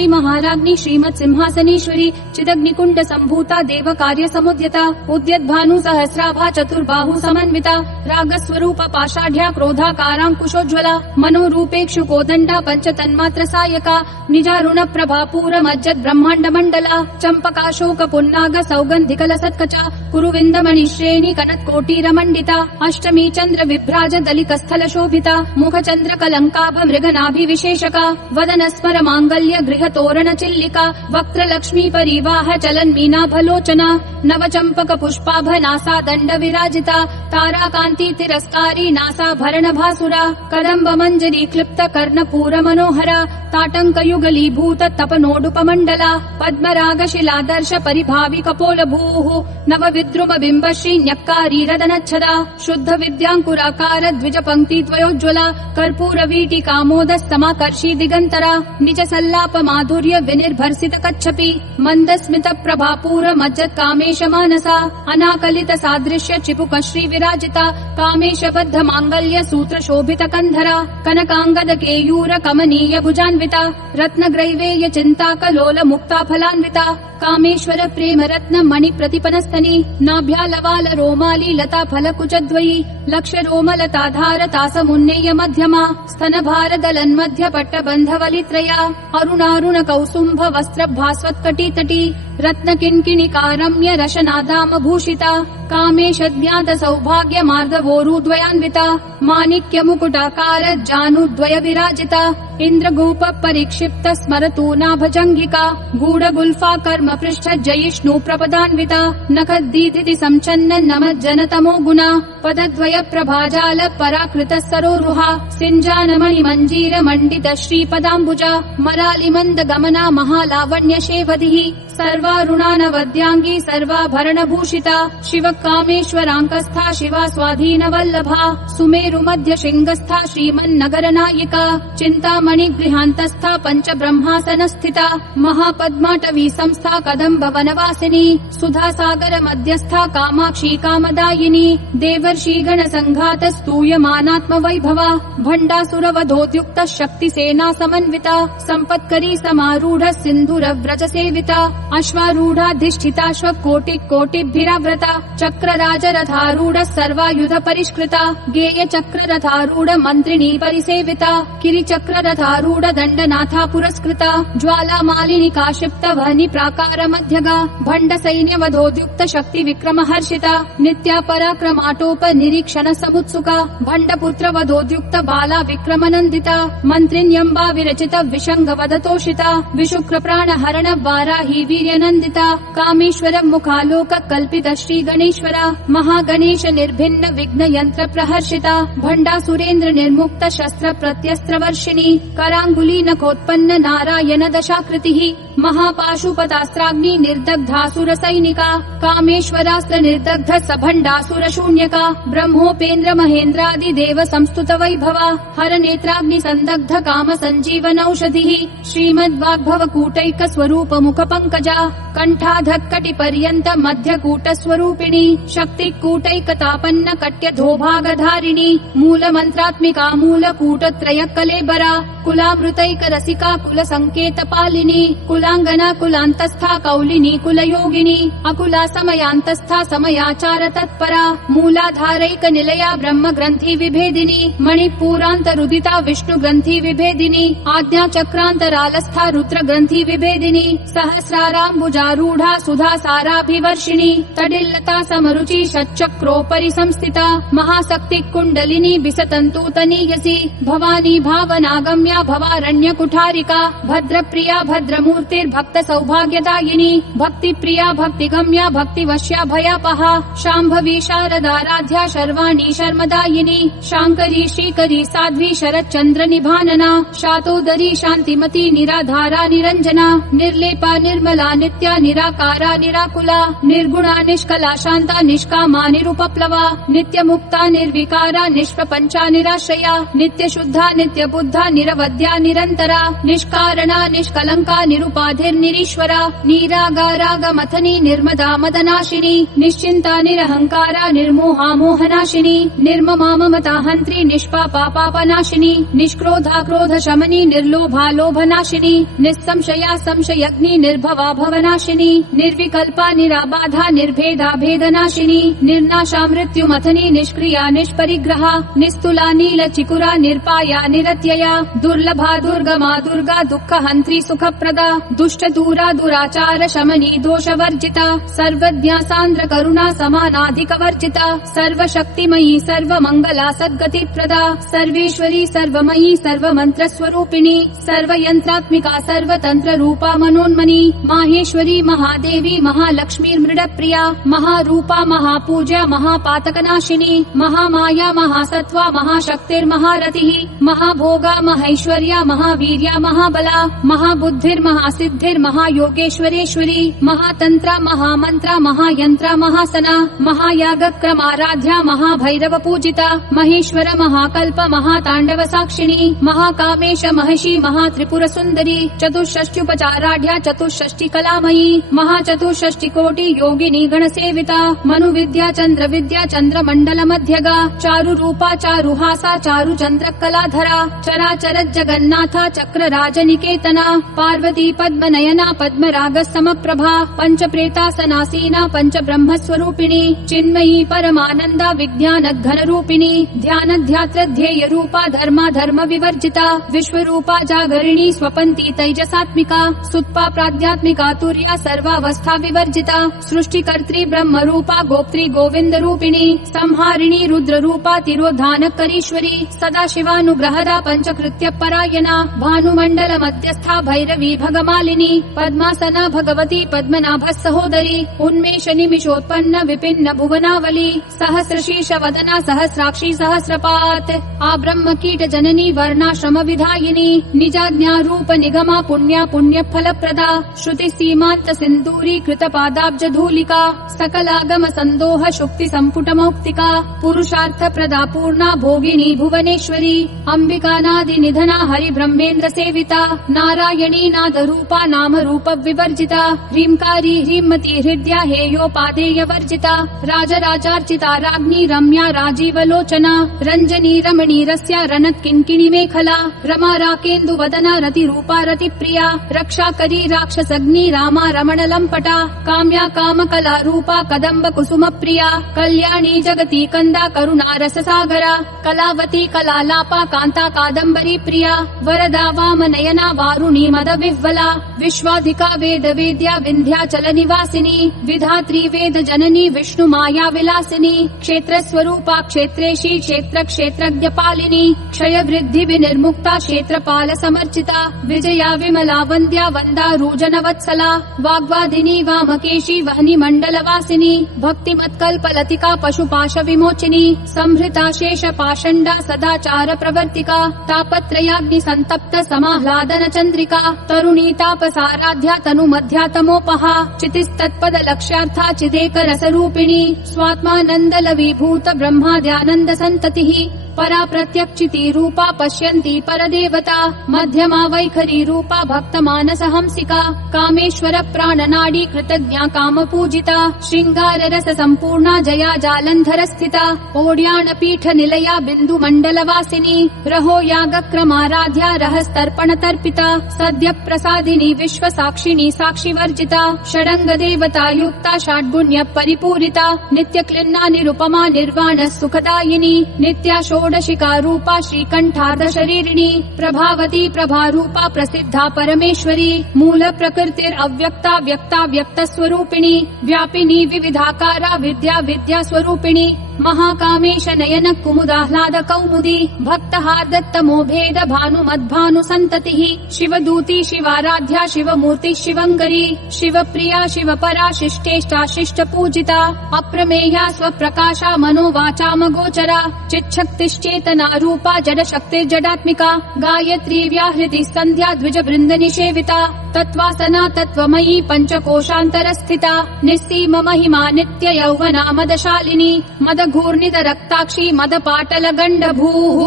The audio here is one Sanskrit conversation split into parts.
श्री महाराज्ञी श्रीमत् सिंहासनेश्वरी चिदग्निकुंड संभूता देव कार्य समुद्यता उद्यद्भानु सहस्राभा चतुर्बाहु समन्विता रागस्वरूप पाषाढ्या क्रोधाकारांकुशोज्ज्वला मनोरूपेक्षु कोदंडा पंचतन्मात्र सायका निजारुण प्रभापूर मज्जद ब्रह्मांड मंडला चंपकाशोक पुन्नाग सौगंधिकल सत्कचा कुरुविंदमणि श्रेणी कनत्कोटीर मंडिता अष्टमी चंद्र विभ्राज दलिकस्थल शोभिता मुख चंद्र कलंकाभ मृगनाभि विशेषका वदन स्मर मांगल्य गृह तोरण चिल्लिका वक्त्र लक्ष्मी परिवाह चलन मीनाभलोचना नव चंपक पुष्पाभ नासा दंड विराजिता तारा कांति तिरस्कारी नासा भरण भासुरा कदम्ब मंजरी क्लिप्त कर्णपूर मनोहरा ताटंक युगलीभूत तपनोडुपमंडला पद्मराग शिलादर्श परिभावि कपोल भूः नव विद्रुम बिंब श्री न्यक्कारी रदनच्छदा शुद्ध विद्यांकुराकार द्विज पंक्ति द्वयोज्ज्वला कर्पूर वीटी कामोदस्तमाकर्षी दिगंतरा निज सल्लाप माधुर्य विनिर्भर्सित कच्छपि मंद स्मित प्रभापूर मज्जत कामेश मानसा अनाकलित सादृश्य चिपुक श्री विराजिता कामेश बद्ध मांगल्य सूत्र शोभित कंधरा कनकांगद केयूर कमनीय भुजान्विता रत्न ग्रैवेय चिंता कलोल मुक्ता फलान्विता कामेश्वर प्रेम रत्न मणि प्रतिपनस्तनी नाभ्यालवाल रोमाली लता फल कुचद्वयी लक्ष रोमलताधार तासमुन्नेय मध्यमा स्तन भार दलन मध्य पट्ट बंधवलित्रया अरुणारुण कौसुंभ वस्त्र भास्वत्कटी तटी रत्न किंकिणिकारम्य रशनादाम भूषिता कामेशद्याद सौभाग्य मार्दवोरुद्वयान्विता माणिक्य मुकुटाकार जानुद्वय विराजिता इंद्रगोप परिक्षिप्त स्मरतूनाभजंगिका गूढ़ गुल्फा कर्म पृष्ठ जयिष्णु प्रपदान्विता नखद्दीधिति संचन्न नमज्जन तमो गुणा पदद्वय प्रभाजाल पराकृत सरोरुहा सिंजानमणि मंजीर मंडित श्रीपदाम्बुजा मरालि मंद गमना महालावण्य शेवधिः सर्वारुणानवद्यांगी सर्वाभरण भूषिता शिव कामेश्वरांकस्था शिवा स्वाधीन वल्लभा सुमेरु मध्य शृंगस्था श्रीमन्नगर नायिका चिंतामणि गृहांतस्था पंच ब्रह्मासन स्थिता महापद्माटवी संस्था कदम्ब वनवासिनी सुधा सागर मध्यस्था कामाक्षी कामदायिनी देवर्षि गण संघात स्तूयमानात्म वैभवा भंडासुर वधोद्युक्त शक्ति सेना समन्विता संपत्करी समारूढ़ सिंधुर व्रज सेविता अश्वारूढ़ाधिष्ठिताश्व कोटि कोटिभिराव्रता चक्र राज रथारूढ़ सर्वायुध परिष्कृता गेय चक्र रथारूढ़ मंत्रिणी परिसेविता किरि चक्र रथारूढ़ दंडनाथा पुरस्कृता ज्वाला मालिनी काशिप्त वहनी प्राकार मध्यगा भंड सैन्य वधोद्युक्त शक्ति विक्रम हर्षिता नित्या पराक्रमाटोप निरीक्षण समुत्सुका भंड पुत्र वधोद्युक्त बाला विक्रम नंदिता मंत्रिण्यंबा विरचित विशंग वदतोषिता विशुक्र प्राण हरण वाराही वीर्यनंदिता कामेश्वर मुखालोक कल्पित श्री गणेश्वरा महागणेश निर्भिन्न विघ्न यंत्र प्रहर्षिता भंडा सुरेंद्र निर्मुक्त शस्त्र प्रत्यस्त्र वर्षिणी करांगुली नखोत्पन्न नारायण दशाकृतिः महापाशुपतास्त्राग्नि निर्दग्धासुर सैनिका कामेश्वरास्त्र निर्दग्ध सभंडासुर शून्यका ब्रह्मोपेन्द्र महेन्द्रादि देव संस्तुत वैभवा हर नेत्राग्नि संदग्ध काम संजीवन औषधिः श्रीमद्वाग्भव कूटैक स्वरूप मुख पंकजा कंठाधक्कटि पर्यंत मध्य कूट स्वरूपिणी शक्ति कूटैकतापन्न कट्य धोभागधारिणी मूल मंत्रात्मिका मूल कूट त्रय कलेबरा कुलामृतैक रसिका कुल संकेत पालिनी कुलांगना कुलांतस्था कौलिनी कुल योगिनी अकुला समयांतस्था समयाचार तत्परा मूलाधारैक निलया ब्रह्म ग्रंथि विभेदिनी मणिपूरांत रुदिता विष्णु ग्रंथि विभेदिनी आज्ञा चक्रांतरालस्था रुद्र ग्रंथि विभेदिनी सहस्राराम्बुजारूढ़ा सुधा साराभिवर्षिणी तडिल्लता समरुचि षट्चक्रोपरि संस्थिता महाशक्ति कुंडलिनी बिसतंतूतनीयसी भवानी भावनागम्या भवारण्य कुठारिका भद्र प्रिया भद्रमूर्तिर्भक्त सौभाग्यदायिनी भक्ति प्रिया भक्तिगम्या भक्तिवश्या भयापहा शाम्भवी शारदाराध्या शर्वाणी शर्मदायिनी शांकरी श्रीकरी साध्वी शरच्चंद्र निभानना शातोदरी शांतिमती निराधारा निरंजना निर्लेपा निर्मला निर्गुणा नित्या निराकारा निराकुला निर्गुणा निष्कला शांता निष्कामा निरुपप्लवा नित्यमुक्ता निर्विकारा निष्प्रपंचा निराश्रया नित्यशुद्धा नित्यबुद्धा निरवध्या निरंतरा निष्कारणा निष्कलंका निरुपाधिर्निरीश्वरा निरागारागमथनी निर्मदा मदनाशिनी निश्चिंता निरहंकारा निर्मोहा मोहनाशिनी निर्ममा ममता हंत्री निष्पापा पापनाशिनी निष्क्रोधा क्रोध शमनी निर्लोभा लोभनाशिनी निस्संशया संशयग्नि निर्भवा भवनाशिनी निर्विकल्पा निराबाधा निर्भेदा भेदनाशिनी निर्नाशा मृत्युमथनी निष्क्रिया निष्परिग्रहा निस्तुला नील चिकुरा निर्पाया निरत्यया दुर्लभा दुर्गमा दुर्गा दुःख हंत्री सुखप्रदा दुष्ट दूरा दुराचार शमनी दोषवर्जिता सर्वज्ञा सान्द्र करुणा समानाधिक वर्जिता सर्वशक्तिमयी सर्वमंगला सद्गतिप्रदा सर्वेश्वरी सर्वमयी सर्वमंत्र स्वरूपिणी सर्वयंत्रात्मिका सर्वतंत्र रूपा मनोन्मनी माहेश्वरी महादेवी महालक्ष्मी मृडप्रिया महारूपा महापूज्या महापातकनाशिनी महामाया महासत्वा महाशक्तिर्महारतिः महाभोगा महैश्वर्या महावीर्या महाबला महाबुद्धिर्महासिद्धिर् महायोगेश्वरेश्वरी महातंत्रा महामंत्रा महायंत्रा महासना महायागक्रमाराध्या महाभैरव पूजिता महेश्वर महाकल्प महातांडव साक्षिणी महाकामेश महर्षि महात्रिपुर सुंदरी चतुष्षष्ट्युपचाराढ्या चतुष्षष्टि कलामयी महाचतुष्षष्टि कोटि योगिनी गणसेविता मनुविद्या चंद्र विद्या चंद्रमंडल मध्यगा चारु रूपा चारुहासा चारु चंद्र कलाधरा चराचर जगन्नाथा चक्र राजनिकेतना पार्वती पद्मनयना पद्मराग समप्रभा पंच प्रेतासनासीना पंच ब्रह्म स्वरूपिणी चिन्मयी परमानंदा विज्ञान घन रूपिणी ध्यान ध्यात्र ध्येय रूपा धर्मा धर्म विवर्जिता विश्वरूपा जागरिणी स्वपंती तैजसात्मिका सुत्पा प्राध्यात्मिका तुर्या सर्वावस्था विवर्जिता सृष्टिकर्त्री ब्रह्म रूपा गोप्त्री गोविंद रूपिणी संहारिणी रुद्र रूपा तिरोधान करीश्वरी सदा शिवानुग्रहदा पंचकृत्य परायणा भानुमंडल मध्यस्था भैरवी भगमालिनी पद्मासना भगवती पद्मनाभ सहोदरी उन्मेष निमिषोत्पन्न विपिन्न भुवनावली सहस्रशीर्ष वदना सहस्राक्षी सहस्रपात आ ब्रह्म कीट जननी वर्णाश्रम विधायिनी निजाज्ञा रूप निगमा पुण्या पुण्य फल प्रदा श्रुति सीमांत सिंदूरी कृत पादाब्ज धूलिका सकलागम संदोह शुक्ति संपुट मौक्तिका पुरुषार्थ प्रदा पूर्णा भोगिनी भुवनेश्वरी अंबिका नादि निधना हरि ब्रह्मेन्द्र सेविता नारायणी नाद रूपा नाम रूप विवर्जिता ह्रींकारी ह्रीमती हृदया हेयोपादेय वर्जिता राजराजार्चिता राज्ञी रम्या राजीवलोचना रंजनी रमणी रस्या रनत किंकिणी मेखला रमा राकेन्दु वदना रति रूपा रति प्रिया रक्षा करी राक्षसग्नि रामा रमण लंपटा काम्या काम कला रूपा कदम्ब कुसुम प्रिया कल्याणी जगती कंदा करुणा रस सागरा कलावती कलालापा कांता कादम्बरी प्रिया वरदा वाम नयना वारुणी मद विह्वला विश्वाधिका वेद वेद्या विंध्याचल निवासिनी विधात्री वेद जननी विष्णु माया विलासिनी क्षेत्र स्वरूपा क्षेत्रेशी क्षेत्र क्षेत्रज्ञ पालिनी क्षय वृद्धि विनिर्मुक्ता क्षेत्रपाल समर्चिता विजया विमला वंद्या वंदा रूजन वत्सला वाग्वादिनी वामकेशी वहनी मंडल वासिनी भक्तिमत्कल्प लतिका पशुपाश विमोचिनी संभृता शेष पाषंडा सदाचार प्रवर्तिका तापत्रयाग्नि संतप्त समाह्लादन चंद्रिका तरुणी तापसाराध्या तनु मध्यातमोपहा चितिस्तत्पद लक्ष्यार्था चिदेक रस रूपिणी स्वात्मानंद लवीभूत ब्रह्माद्यानंद संततिः परा प्रत्यक्षिति रूपा पश्यन्ति परदेवता मध्यमा वैखरी रूपा भक्त मानस हंसिका कामेश्वर प्राणनाडी कृतज्ञा काम पूजिता श्रृंगार रस संपूर्णा जया जालंधर स्थिता ओड्यान पीठ निलया बिंदु मंडल वासिनी रहो याग क्रमाराध्या रहस्तर्पण तर्पिता सद्य प्रसादिनी विश्व साक्षिणी साक्षी वर्जिता षडंग देवता युक्ता षड्गुण्य परिपूरिता नित्य क्लिन्ना निरुपमा निर्वाण सुखदायिनी नित्या षोडशिका रूपा श्रीकंठार्ध शरीरिणी प्रभावती प्रभा रूपा प्रसिद्धा परमेश्वरी मूल प्रकृतिर अव्यक्ता व्यक्ता व्यक्त स्वरूपिणी व्यापिनी विविधाकारा विद्या विद्या स्वरूपिणी महाकामेश नयन कुमुदाह्लाद कौमुदी भक्तहार्दत्तमो भेद भानुमद्भानु सन्ततिः शिवदूती शिवाराध्या शिवमूर्ति शिवङ्करी शिवप्रिया शिवपरा शिष्टेष्टा शिष्टपूजिता अप्रमेया स्वप्रकाशा मनोवाचामगोचरा चिच्छक्तिश्चेतना रूपा जडशक्तिर्जडात्मिका गायत्री व्याहृति सन्ध्या द्विजवृन्द निषेविता तत्त्वासना तत्त्वमयी पञ्चकोशान्तरस्थिता निस्सीम महिमा नित्य यौवना मदशालिनी मदघूर्णित रक्ताक्षी मदपाटल गण्डभूः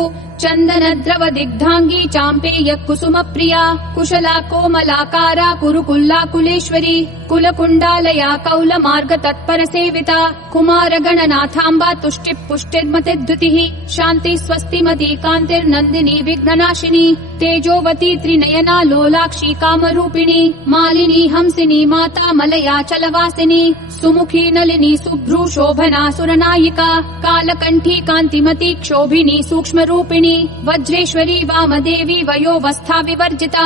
चन्दनद्रव दिग्धाङ्गी चाम्पेय कुसुम प्रिया कुशला कोमलाकारा कुरुकुल्ला कुलेश्वरी कुलकुण्डालया कौलमार्ग तत्पर सेविता कुमार गणनाथाम्बा तुष्टिः पुष्टिर्मतिद्युतिः शान्ति स्वस्तिमती कान्तिर्नन्दिनी विघ्ननाशिनी तेजोवती त्रिनयना लोलाक्षी कामरूपिणी मालिनी हंसिनी माता मलया चलवासिनी सुमुखी नलिनी सुभ्रू शोभना सुरनायिका कालकण्ठी कान्तिमती क्षोभिनी सूक्ष्मरूपिणी वज्रेश्वरी वामदेवी वयोवस्था विवर्जिता